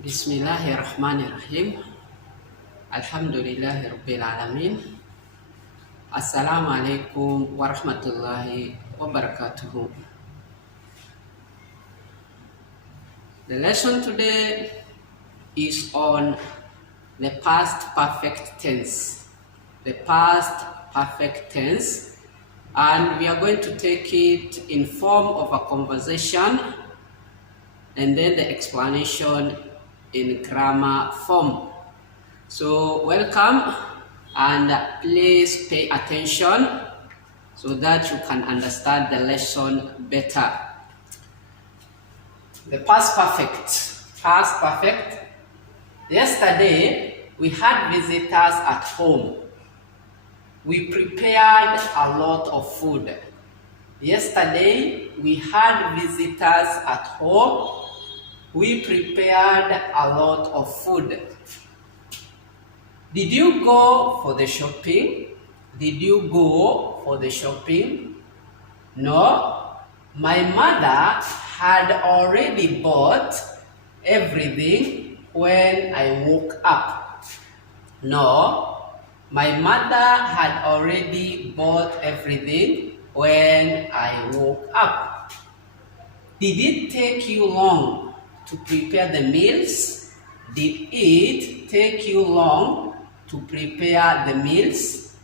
Bismillahirrahmanirrahim. Alhamdulillahi Rabbil Alamin. Assalamualaikum warahmatullahi wabarakatuh. The lesson today is on the past perfect tense. The past perfect tense, and we are going to take it in form of a conversation and then the explanation in grammar form. So welcome, and please pay attention so that you can understand the lesson better. The past perfect. Past perfect. Yesterday we had visitors at home. We prepared a lot of food. Yesterday we had visitors at home. We prepared a lot of food. Did you go for the shopping? Did you go for the shopping? No. My mother had already bought everything when I woke up. No. My mother had already bought everything when I woke up. Did it take you long to prepare the meals? Did it take you long to prepare the meals?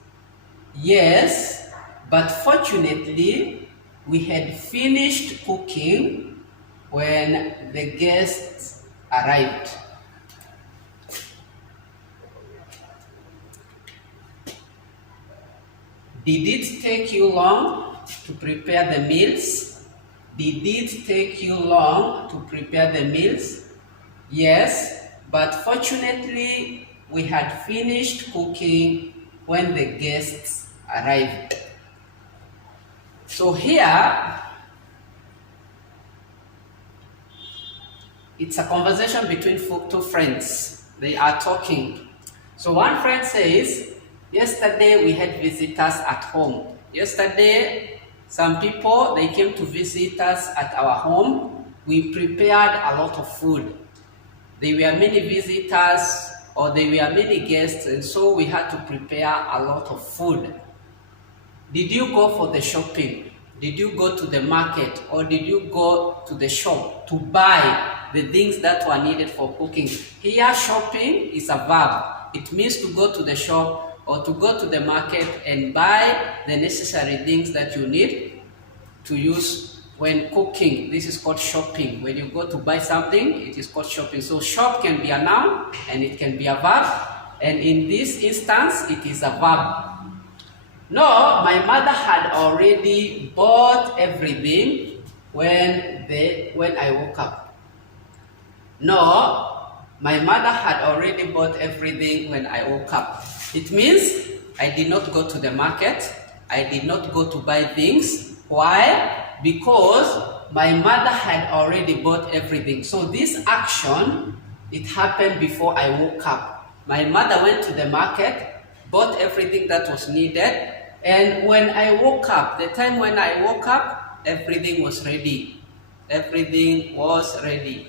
Yes, but fortunately, we had finished cooking when the guests arrived. Did it take you long to prepare the meals? Did it take you long to prepare the meals? Yes, but fortunately, we had finished cooking when the guests arrived. So here, it's a conversation between two friends. They are talking. So one friend says, yesterday we had visitors at home. Yesterday, some people, they came to visit us at our home. We prepared a lot of food. There were many visitors, or there were many guests, and so we had to prepare a lot of food. Did you go for the shopping? Did you go to the market, or did you go to the shop to buy the things that were needed for cooking? Here, shopping is a verb. It means to go to the shop or to go to the market and buy the necessary things that you need to use when cooking. This is called shopping. When you go to buy something, it is called shopping. So shop can be a noun and it can be a verb. And in this instance, it is a verb. No, my mother had already bought everything when I woke up. No, my mother had already bought everything when I woke up. It means I did not go to the market. I did not go to buy things. Why? Because my mother had already bought everything. So this action, it happened before I woke up. My mother went to the market, bought everything that was needed, and when I woke up, the time when I woke up, everything was ready. Everything was ready.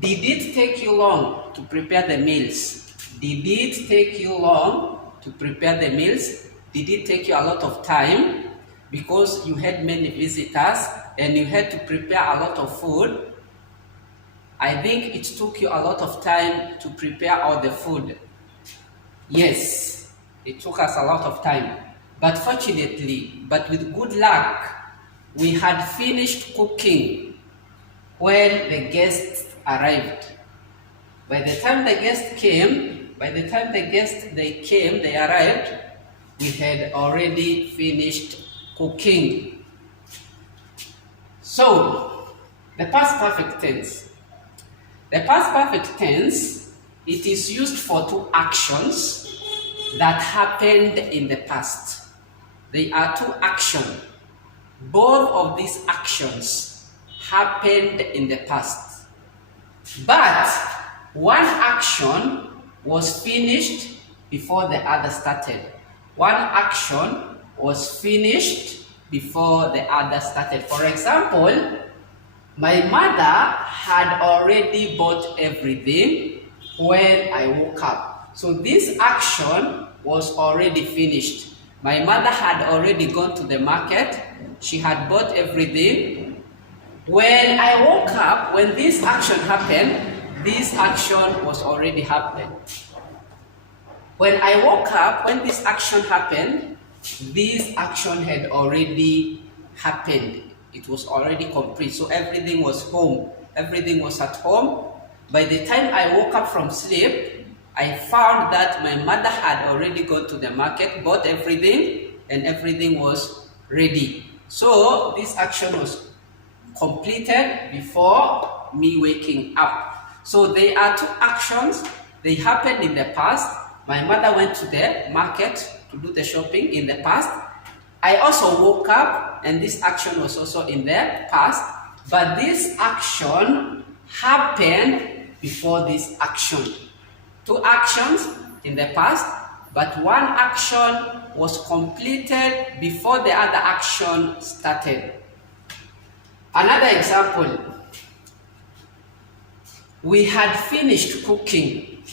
Did it take you long to prepare the meals? Did it take you long to prepare the meals? Did it take you a lot of time because you had many visitors and you had to prepare a lot of food? I think it took you a lot of time to prepare all the food. Yes, it took us a lot of time. But fortunately, but with good luck, we had finished cooking when the guests arrived. By the time the guests came, they arrived, we had already finished cooking. So, the past perfect tense. The past perfect tense, it is used for two actions that happened in the past. They are two actions. Both of these actions happened in the past. But one action was finished before the other started. One action was finished before the other started. For example, My mother had already bought everything when I woke up. So this action was already finished. My mother had already gone to the market. She had bought everything. When I woke up, when this action happened, this action was already happened. When I woke up, when this action happened, this action had already happened. It was already complete. So everything was home. Everything was at home. By the time I woke up from sleep, I found that my mother had already gone to the market, bought everything, and everything was ready. So this action was completed before me waking up. So there are two actions. They happened in the past. My mother went to the market to do the shopping in the past. I also woke up, and this action was also in the past. But this action happened before this action. Two actions in the past, but one action was completed before the other action started. Another example. We had finished cooking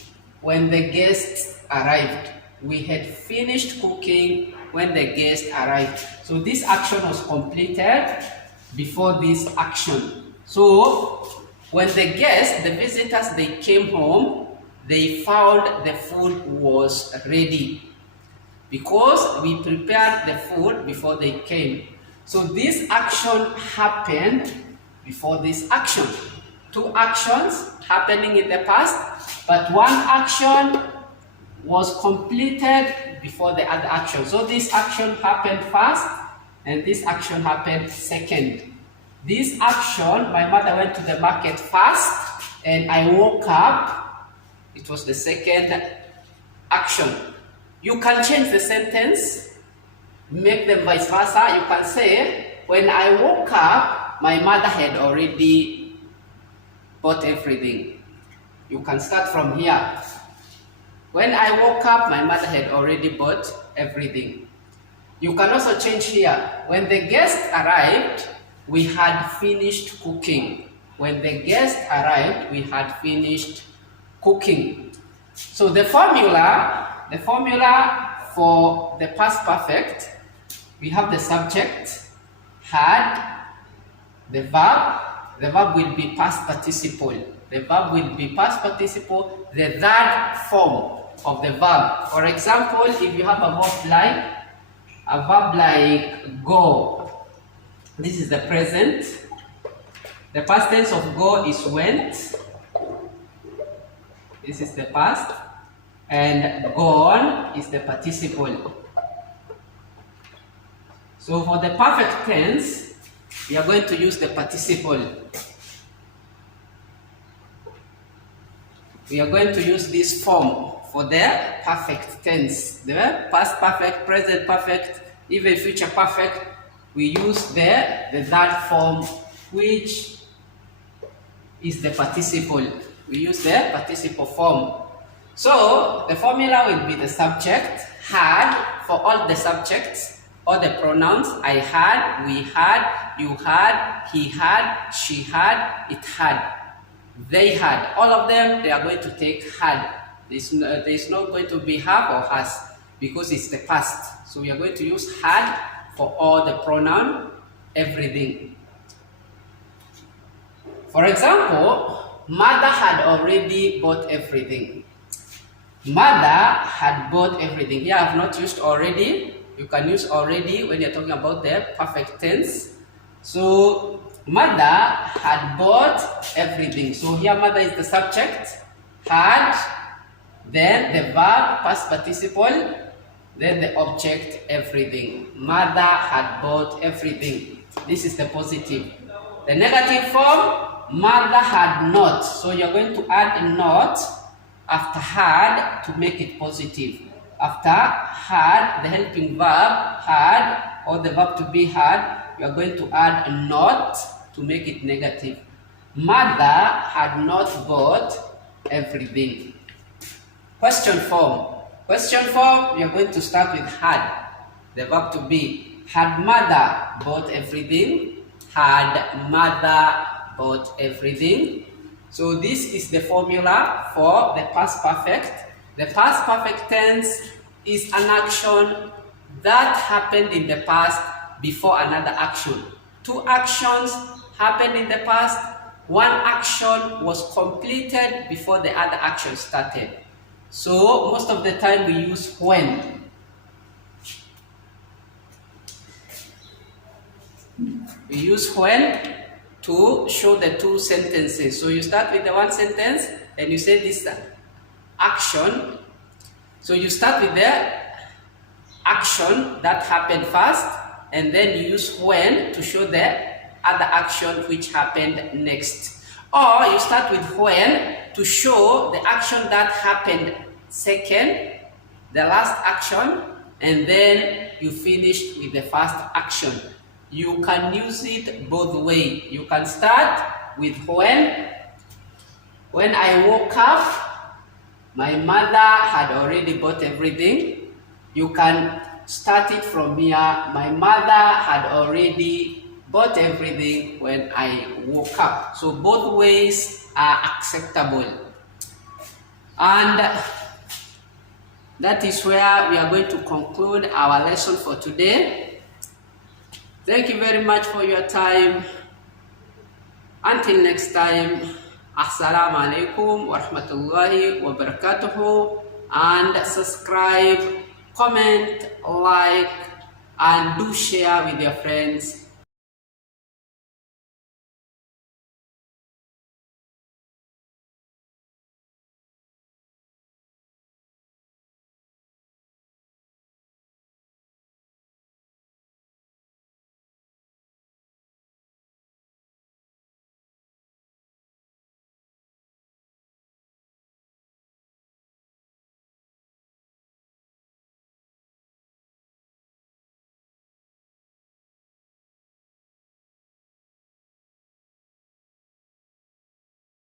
when the guests arrived. We had finished cooking when the guests arrived. So this action was completed before this action. So when the guests, the visitors, they came home, they found the food was ready because we prepared the food before they came. So this action happened before this action. Two actions happening in the past, but one action was completed before the other action. So this action happened first, and this action happened second. This action, my mother went to the market first, and I woke up. It was the second action. You can change the sentence, make them vice versa. You can say, when I woke up, my mother had already bought everything. You can start from here. When I woke up, my mother had already bought everything. You can also change here. When the guests arrived, we had finished cooking. When the guests arrived, we had finished cooking. So the formula for the past perfect, we have the subject, had, the verb will be past participle. The verb will be past participle, the third form of the verb. For example, if you have a verb like go, this is the present. The past tense of go is went. This is the past. And gone is the participle. So for the perfect tense, we are going to use the participle. We are going to use this form for the perfect tense. The past perfect, present perfect, even future perfect, we use the third form, which is the participle. We use the participle form. So the formula will be the subject, had, for all the subjects, all the pronouns, I had, we had, you had, he had, she had, it had, they had. All of them, they are going to take had. There is not going to be have or has because it's the past. So we are going to use had for all the pronoun, everything. For example, mother had already bought everything. Mother had bought everything. Here I have not used already. You can use already when you're talking about the perfect tense. So mother had bought everything. So here mother is the subject, had, then the verb, past participle, then the object, everything. Mother had bought everything. This is the positive. The negative form, mother had not. So you're going to add a not after had to make it positive. After had, the helping verb, had, or the verb to be had, you are going to add a not to make it negative. Mother had not bought everything. Question form. Question form, you are going to start with had, the verb to be. Had mother bought everything? Had mother bought everything. So this is the formula for the past perfect. The past perfect tense is an action that happened in the past before another action. Two actions happened in the past. One action was completed before the other action started. So most of the time we use when. We use when to show the two sentences. So you start with the one sentence and you say this action. So you start with the action that happened first, and then you use when to show the other action which happened next. Or you start with when to show the action that happened second, the last action, and then you finish with the first action. You can use it both ways. You can start with when. When I woke up, my mother had already bought everything. You can start it from here. My mother had already bought everything when I woke up. So both ways are acceptable. And that is where we are going to conclude our lesson for today. Thank you very much for your time. Until next time, Assalamu alaikum wa rahmatullahi wa barakatuhu. And subscribe, comment, like, and do share with your friends.